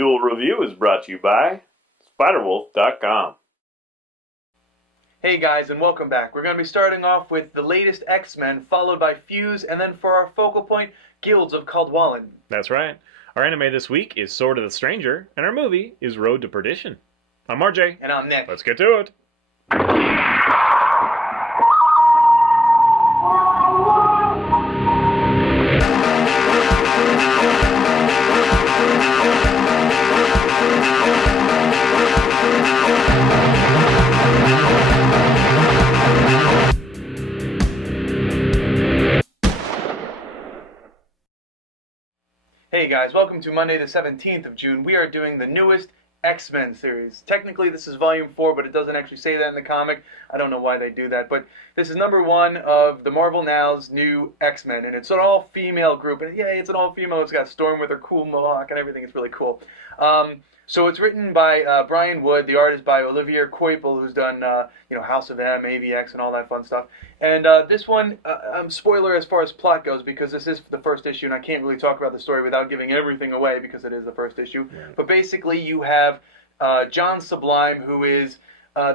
Duel Review is brought to you by SpiderWolf.com. Hey guys, and welcome back. We're going to be starting off with the latest X-Men, followed by Fuse, and then for our focal point, Guilds of Kaldwallen. That's right. Our anime this week is Sword of the Stranger, and our movie is Road to Perdition. I'm RJ. And I'm Nick. Let's get to it. Hey guys, welcome to Monday the 17th of June. We are doing the newest X-Men series. Technically this is volume 4, but it doesn't actually say that in the comic. I don't know why they do that, but this is number 1 of the Marvel Now's new X-Men, and it's an all-female group, and yay, it's an all-female. It's got Storm with her cool mohawk and everything. It's really cool. So it's written by Brian Wood. The art is by Olivier Coipel, who's done House of M, AVX, and all that fun stuff. And this one, spoiler as far as plot goes, because this is the first issue, and I can't really talk about the story without giving everything away, because it is the first issue. Yeah. But basically, you have John Sublime, who is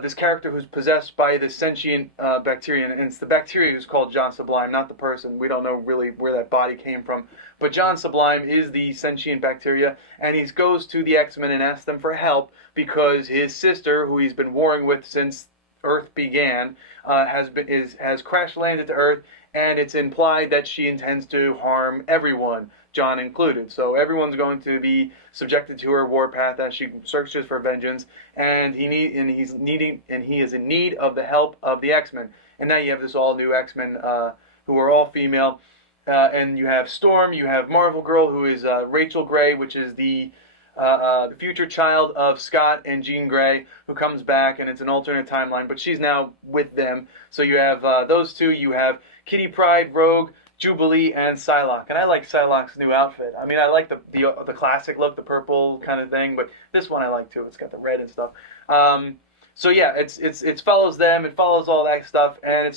this character who's possessed by this sentient bacteria, and it's the bacteria who's called John Sublime, not the person. We don't know really where that body came from. But John Sublime is the sentient bacteria, and he goes to the X-Men and asks them for help because his sister, who he's been warring with since Earth began, has crash landed to Earth, and it's implied that she intends to harm everyone, John included. So everyone's going to be subjected to her warpath as she searches for vengeance, and he is in need of the help of the X-Men. And now you have this all new X-Men who are all female, and you have Storm, you have Marvel Girl, who is Rachel Grey, which is the future child of Scott and Jean Grey, who comes back, and it's an alternate timeline, but she's now with them. So you have those two. You have Kitty Pryde, Rogue, Jubilee, and Psylocke. And I like Psylocke's new outfit. I mean, I like the classic look, the purple kind of thing, but this one I like too. It's got the red and stuff. So yeah, it follows them, it follows all that stuff, and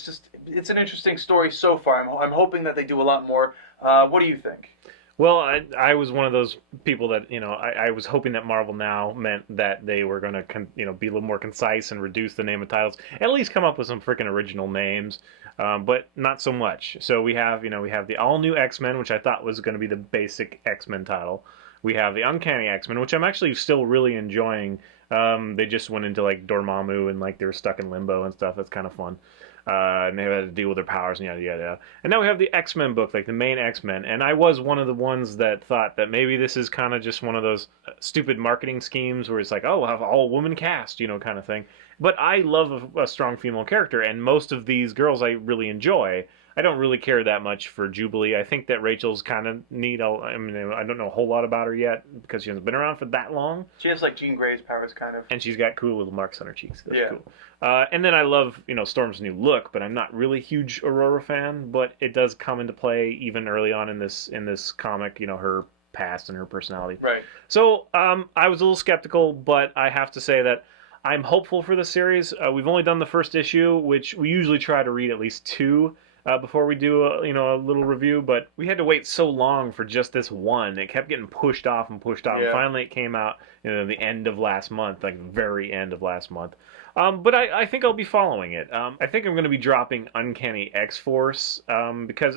it's an interesting story so far. I'm hoping that they do a lot more. What do you think? Well, I was one of those people that, I was hoping that Marvel Now meant that they were going to, be a little more concise and reduce the name of titles. At least come up with some freaking original names, but not so much. So we have the all-new X-Men, which I thought was going to be the basic X-Men title. We have the Uncanny X-Men, which I'm actually still really enjoying. They just went into, Dormammu, and, they were stuck in limbo and stuff. That's kind of fun. And they had to deal with their powers and yada yada yada. And now we have the X-Men book, the main X-Men. And I was one of the ones that thought that maybe this is kind of just one of those stupid marketing schemes where it's like, oh, we'll have all woman cast, kind of thing. But I love a strong female character, and most of these girls I really enjoy. I don't really care that much for Jubilee. I think that Rachel's kind of neat. I don't know a whole lot about her yet because she hasn't been around for that long. She has Jean Grey's powers, kind of. And she's got cool little marks on her cheeks. That's yeah. Cool. And then I love, Storm's new look, but I'm not really a huge Aurora fan. But it does come into play even early on in this comic. Her past and her personality. Right. So I was a little skeptical, but I have to say that I'm hopeful for the series. We've only done the first issue, which we usually try to read at least 2. Before we do a little review, but we had to wait so long for just this one. It kept getting pushed off and pushed off. Yeah. And finally it came out the end of last month, very end of last month. But I think I'll be following it. I think I'm going to be dropping Uncanny X-Force because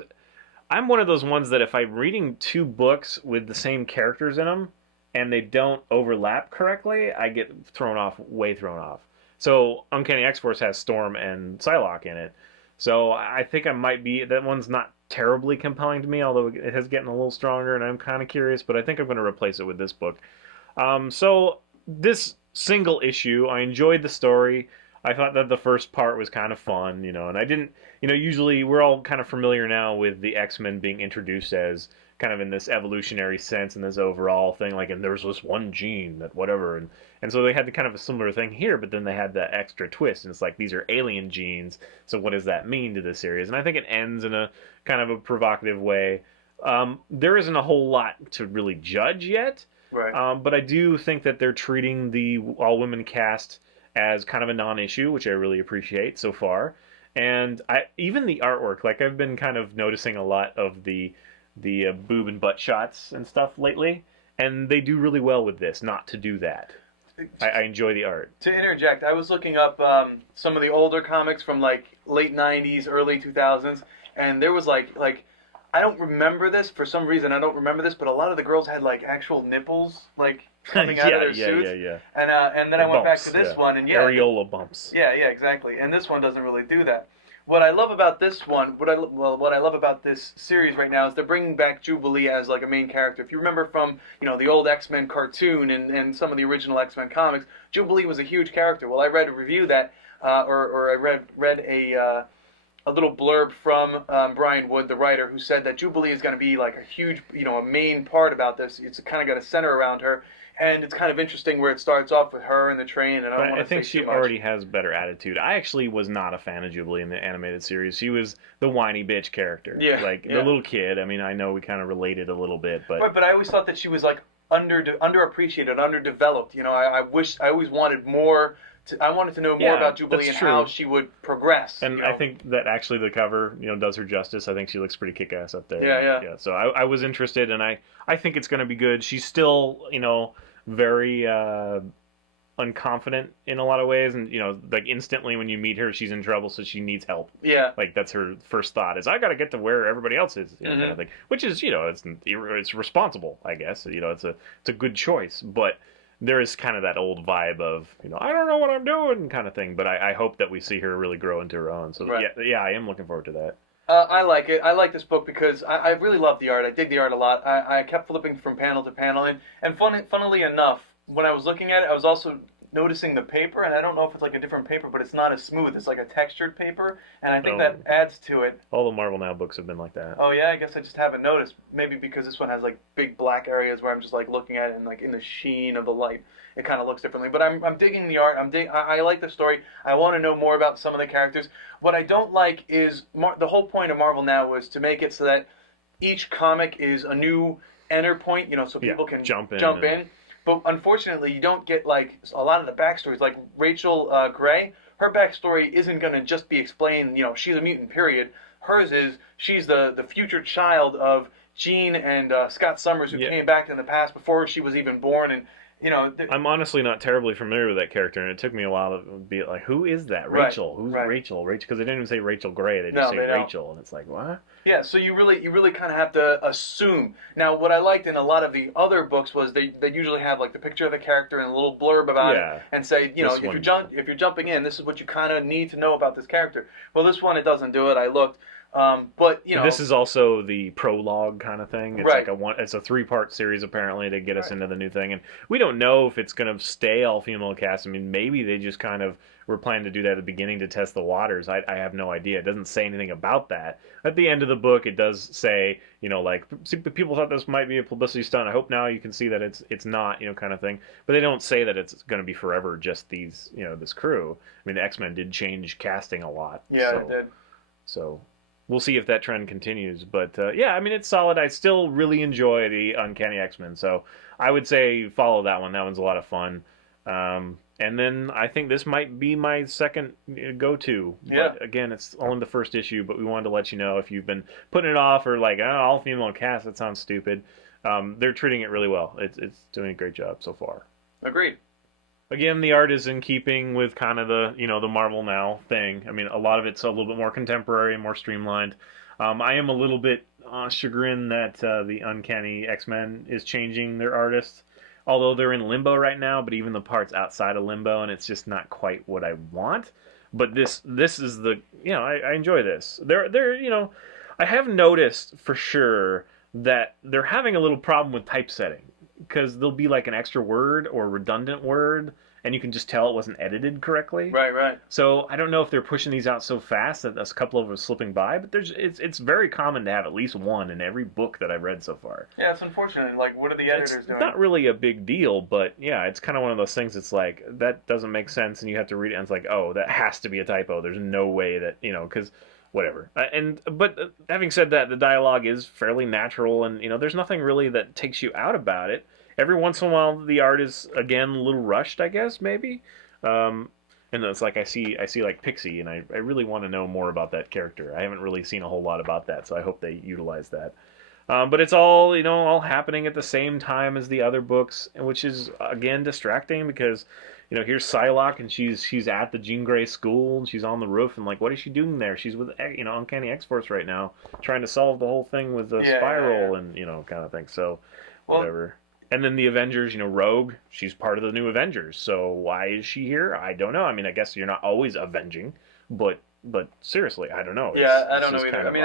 I'm one of those ones that if I'm reading 2 books with the same characters in them and they don't overlap correctly, I get way thrown off. So Uncanny X-Force has Storm and Psylocke in it. So I think that one's not terribly compelling to me, although it has gotten a little stronger, and I'm kind of curious, but I think I'm going to replace it with this book. So this single issue, I enjoyed the story. I thought that the first part was kind of fun, and I didn't, usually we're all kind of familiar now with the X-Men being introduced as kind of in this evolutionary sense and this overall thing, and there's this one gene that whatever, and so they had kind of a similar thing here, but then they had the extra twist, and it's these are alien genes, so what does that mean to the series? And I think it ends in a kind of a provocative way. There isn't a whole lot to really judge yet, right. But I do think that they're treating the all-women cast as kind of a non-issue, which I really appreciate so far. And even the artwork, I've been kind of noticing a lot of the boob and butt shots and stuff lately. and they do really well with this not to do that. I enjoy the art. To interject, I was looking up some of the older comics from like late '90s, early 2000s, and there was like I don't remember this for some reason. I don't remember this, but a lot of the girls had like actual nipples like coming out of their suits. Yeah. And then I went back to this one, and areola bumps. Yeah, exactly. And this one doesn't really do that. What I love about this one, what I love about this series right now is they're bringing back Jubilee as like a main character. If you remember from the old X-Men cartoon and some of the original X-Men comics, Jubilee was a huge character. Well, I read a review that, or I read a little blurb from Brian Wood, the writer, who said that Jubilee is going to be like a huge, a main part about this. It's kind of going to center around her. And it's kind of interesting where it starts off with her in the train, and I think she already has better attitude. I actually was not a fan of Jubilee in the animated series. She was the whiny bitch character. The little kid. I mean, I know we kind of related a little bit, but... Right, but I always thought that she was like underappreciated, underdeveloped. I always wanted more... I wanted to know more about Jubilee and how she would progress. And I think that actually the cover, does her justice. I think she looks pretty kick-ass up there. Yeah. So I was interested, and I think it's going to be good. She's still, very unconfident in a lot of ways, and like instantly when you meet her, she's in trouble, so she needs help. Yeah. Like that's her first thought is I got to get to where everybody else is, kind of thing. Which is, it's responsible, I guess. It's a good choice, but there is kind of that old vibe of, I don't know what I'm doing kind of thing, but I hope that we see her really grow into her own. So, yeah, I am looking forward to that. I like it. I like this book because I really love the art. I dig the art a lot. I kept flipping from panel to panel, and funnily enough, when I was looking at it, I was also noticing the paper, and I don't know if it's like a different paper, but it's not as smooth. It's like a textured paper, and I think that adds to it. All the Marvel Now books have been like that. Oh yeah, I guess I just haven't noticed. Maybe because this one has like big black areas where I'm just like looking at it and like in the sheen of the light, it kind of looks differently. But I'm digging the art. I like the story. I want to know more about some of the characters. What I don't like is the whole point of Marvel Now was to make it so that each comic is a new enter point, so people can jump in. But unfortunately, you don't get like a lot of the backstories. Like Rachel Gray, her backstory isn't going to just be explained. She's a mutant. Period. Hers is she's the future child of Jean and Scott Summers, who came back in the past before she was even born, and I'm honestly not terribly familiar with that character, and it took me a while to be like, who is that? Rachel. Who's Rachel? Rachel, because they didn't even say Rachel Gray. They just say Rachel, and it's like, what? Yeah, so you really kind of have to assume. Now, what I liked in a lot of the other books was they usually have like the picture of the character and a little blurb about it, and say, if you're jumping in, this is what you kind of need to know about this character. Well, this one it doesn't do it. I looked. But this is also the prologue kind of thing. It's like it's a 3-part series apparently to get us into the new thing, and we don't know if it's going to stay all female cast. I mean, maybe they just kind of were planning to do that at the beginning to test the waters. I have no idea. It doesn't say anything about that. At the end of the book, it does say, like people thought this might be a publicity stunt. I hope now you can see that it's not, kind of thing. But they don't say that it's going to be forever just these, this crew. I mean, the X-Men did change casting a lot. Yeah, it did. So we'll see if that trend continues. But I mean, it's solid. I still really enjoy the Uncanny X-Men. So I would say follow that one. That one's a lot of fun. And then I think this might be my second go-to. Yeah. But again, it's only the first issue, but we wanted to let you know if you've been putting it off or like, all female cast, that sounds stupid. They're treating it really well. It's doing a great job so far. Agreed. Again, the art is in keeping with kind of the, the Marvel Now thing. I mean, a lot of it's a little bit more contemporary and more streamlined. I am a little bit chagrined that the Uncanny X-Men is changing their artists. Although they're in limbo right now, but even the parts outside of limbo, and it's just not quite what I want. But this is the, I enjoy this. They're I have noticed for sure that they're having a little problem with typesetting, because there'll be like an extra word or redundant word, and you can just tell it wasn't edited correctly. Right. So I don't know if they're pushing these out so fast that a couple of them are slipping by, but it's very common to have at least one in every book that I've read so far. Yeah, it's unfortunate. Like, what are the editors doing? It's not really a big deal, but yeah, it's kind of one of those things. It's like, that doesn't make sense, and you have to read it, and it's like, oh, that has to be a typo. There's no way that, because whatever. But having said that, the dialogue is fairly natural, and there's nothing really that takes you out about it. Every once in a while, the art is again a little rushed, I guess, maybe. And it's like I see like Pixie, and I really want to know more about that character. I haven't really seen a whole lot about that, so I hope they utilize that. But it's all all happening at the same time as the other books, which is again distracting because here's Psylocke and she's at the Jean Grey school and she's on the roof and like what is she doing there? She's with Uncanny X-Force right now, trying to solve the whole thing with the spiral and kind of thing. So whatever. And then the Avengers, Rogue, she's part of the new Avengers. So why is she here? I don't know. I mean, I guess you're not always avenging, but seriously, I don't know. I don't know either. Kind of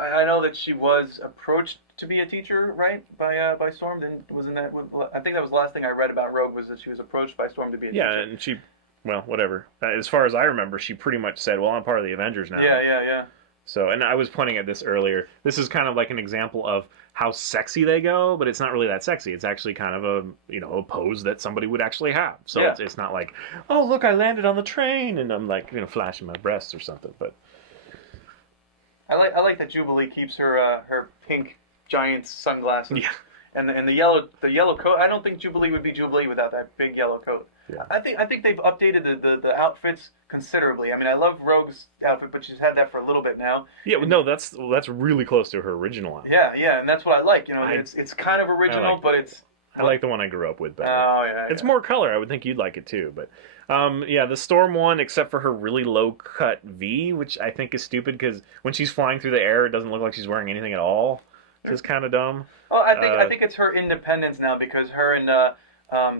I know that she was approached to be a teacher, right, by Storm. Then wasn't that? I think that was the last thing I read about Rogue was that she was approached by Storm to be a teacher. Yeah, and she, well, whatever. As far as I remember, she pretty much said, "Well, I'm part of the Avengers now." Yeah. So, and I was pointing at this earlier. This is kind of like an example of how sexy they go, but it's not really that sexy. It's actually kind of a pose that somebody would actually have. So it's not like, oh look, I landed on the train, and I'm like flashing my breasts or something. But I like that Jubilee keeps her pink giant sunglasses. Yeah. And the yellow coat. I don't think Jubilee would be Jubilee without that big yellow coat. Yeah. I think they've updated the outfits considerably. I mean, I love Rogue's outfit, but she's had that for a little bit now. Yeah, no, that's really close to her original outfit. Yeah, and that's what I like. It's kind of original, but it's. I like the one I grew up with better. Oh yeah. It's more color. I would think you'd like it too, but the Storm one, except for her really low cut V, which I think is stupid because when she's flying through the air, it doesn't look like she's wearing anything at all. It's kind of dumb. Oh, I think it's her independence now because her and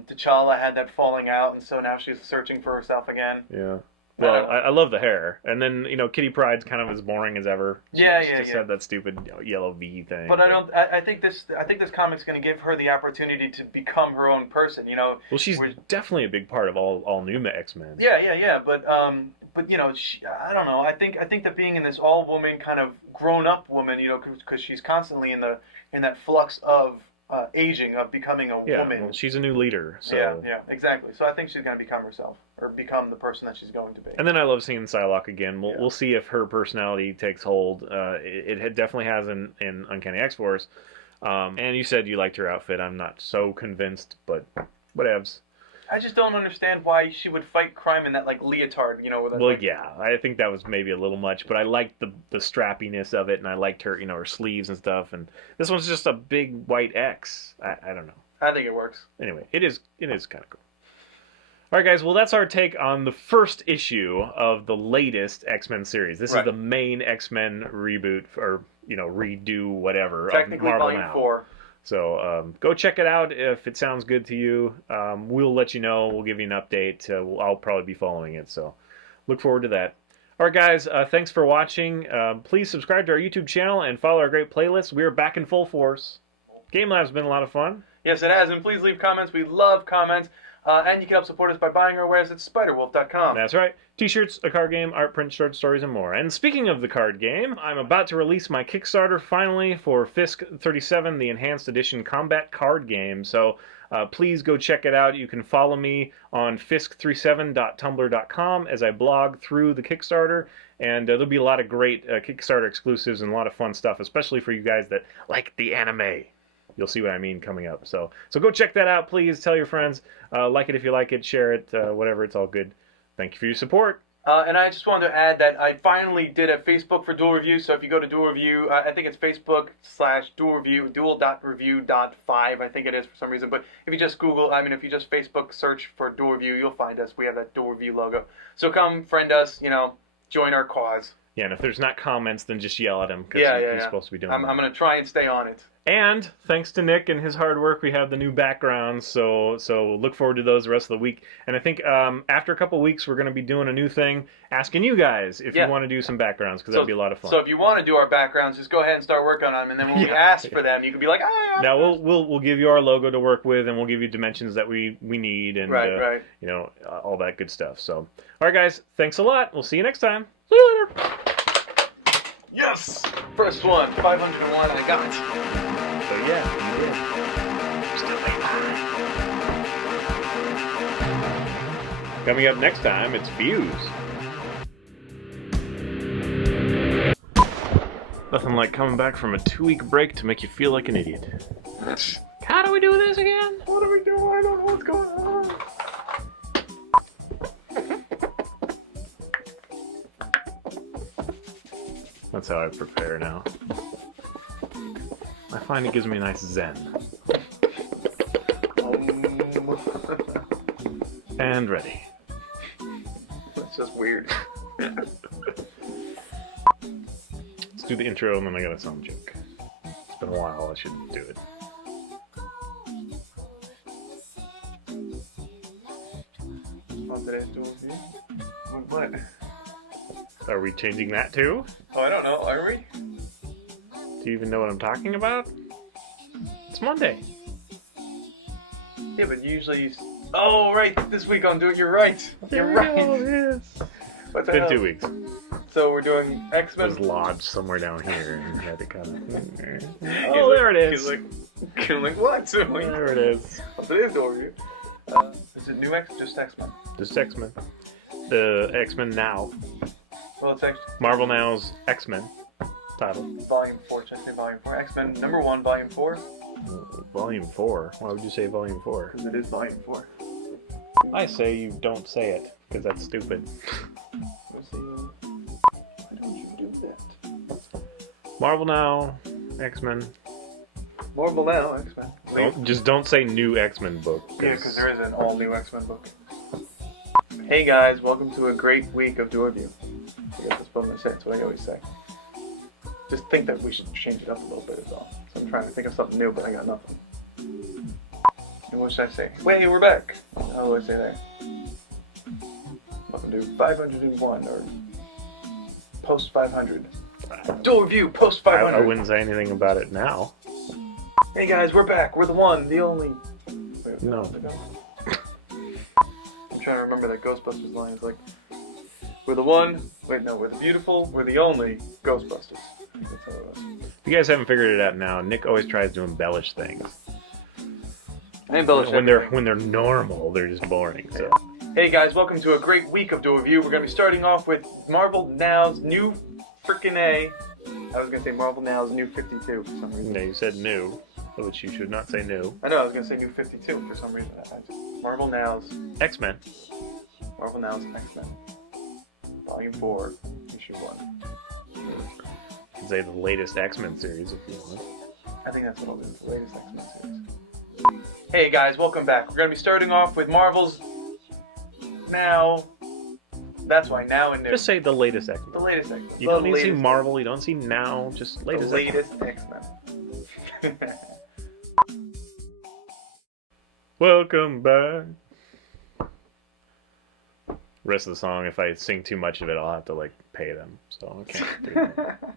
T'Challa had that falling out, and so now she's searching for herself again. Yeah. Well, I love the hair, and then Kitty Pryde's kind of as boring as ever. She just had that stupid yellow V thing. But I think this comic's going to give her the opportunity to become her own person. Well, she's definitely a big part of all new X-Men. Yeah. But I don't know. I think that being in this all woman kind of grown up woman, because she's constantly in that flux of aging, of becoming a woman. Well, she's a new leader. So. Yeah, exactly. So I think she's going to become herself, or become the person that she's going to be. And then I love seeing Psylocke again. We'll see if her personality takes hold. It definitely has in Uncanny X-Force. And you said you liked her outfit. I'm not so convinced, but whatevs. I just don't understand why she would fight crime in that leotard, I think that was maybe a little much, but I liked the strappiness of it, and I liked her, her sleeves and stuff. And this one's just a big white X. I don't know. I think it works. Anyway, it is kind of cool. All right, guys. Well, that's our take on the first issue of the latest X-Men series. This is the main X-Men reboot or redo whatever. Technically, of Marvel Volume now. 4. So go check it out if it sounds good to you. We'll let you know. We'll give you an update. I'll probably be following it, so look forward to that. All right, guys, thanks for watching. Please subscribe to our YouTube channel and follow our great playlist. We are back in full force. Game Lab's been a lot of fun. Yes, it has, and please leave comments. We love comments. And you can help support us by buying our wares at spiderwolf.com. That's right. T-shirts, a card game, art, print, short stories, and more. And speaking of the card game, I'm about to release my Kickstarter finally for Fisk 37, the Enhanced Edition Combat Card Game. So please go check it out. You can follow me on fisk37.tumblr.com as I blog through the Kickstarter. And there'll be a lot of great Kickstarter exclusives and a lot of fun stuff, especially for you guys that like the anime. You'll see what I mean coming up. So go check that out, please. Tell your friends. Like it if you like it. Share it. Whatever. It's all good. Thank you for your support. And I just wanted to add that I finally did a Facebook for Duel Review. So if you go to Duel Review, I think it's Facebook/Duel Review, duel.review.5, I think it is for some reason. But if you just if you just Facebook search for Duel Review, you'll find us. We have that Duel Review logo. So come friend us, join our cause. Yeah, and if there's not comments, then just yell at him because he's supposed to be doing I'm going to try and stay on it. And thanks to Nick and his hard work, we have the new backgrounds, so look forward to those the rest of the week. And I think after a couple of weeks, we're going to be doing a new thing, asking you guys if you want to do some backgrounds, because that'd be a lot of fun. So if you want to do our backgrounds, just go ahead and start working on them, and then when we ask for them, you can be like, Now we'll give you our logo to work with, and we'll give you dimensions that we need, and all that good stuff. So, all right, guys, thanks a lot. We'll see you next time. See you later. Yes! First one, 501, I got it. So yeah, you did. Still coming up next time, it's Views. Nothing like coming back from a 2-week break to make you feel like an idiot. How do we do this again? What do we do? I don't know what's going on. That's how I prepare now. find it gives me a nice zen. And ready. That's just weird. Let's do the intro and then I got a sound joke. It's been a while, I should do it. On today's Duel View? What? Are we changing that too? Oh, I don't know. Are we? Do you even know what I'm talking about? It's Monday. Yeah, but usually you... Oh, right. This week on Duel, you're right. You're right. Yes. What the Been hell? 2 weeks. So we're doing It X-Men. was lodged somewhere down here and had to kind of... Oh, there it is. He's like, what? There it is. On today's Duel View. Is it new X? Just X-Men. Just X-Men. The X-Men Now. Well, it's Marvel Now's X-Men title. Volume 4. Check say Volume 4. X-Men number 1, Volume 4. Volume 4? Why would you say Volume 4? Because it is Volume 4. I say you don't say it, because that's stupid. Let's see. Why don't you do that? Marvel Now, X-Men. Marvel Now, X-Men. Don't say new X-Men book. Yeah, because there is an all-new X-Men book. Hey guys, welcome to a great week of Duel View. I guess that's what I'm going to say. That's what I always say. Just think that we should change it up a little bit is all. So I'm trying to think of something new, but I got nothing. And what should I say? Wait, we're back. How do I say that? Welcome to 501 or post 500. Duel Review post 500. I wouldn't say anything about it now. Hey guys, we're back. We're the one, the only. Wait, No. I'm trying to remember that Ghostbusters line. It's like, we're the one. Wait, no, we're the beautiful. We're the only Ghostbusters. I think that's how it was. If you guys haven't figured it out now, Nick always tries to embellish things. I embellish When everything. they're normal, they're just boring. So. Hey guys, welcome to a great week of Duel Review. We're going to be starting off with Marvel Now's new frickin' I was going to say Marvel Now's new 52 for some reason. No, you said new, which you should not say new. I know, I was going to say new 52 for some reason. Marvel Now's X-Men. Marvel Now's X-Men. Volume 4, Issue 1. You can say the latest X-Men series if you want. I think that's what I'll do, the latest X-Men series. Hey guys, welcome back. We're going to be starting off with Marvel's Now. That's why, Now and New. Just say the latest X-Men. The latest X-Men. You don't need to see Marvel, you don't see Now, just The latest X-Men. latest X-Men. Welcome back. Rest of the song, if I sing too much of it, I'll have to, like, pay them. So I can't do that.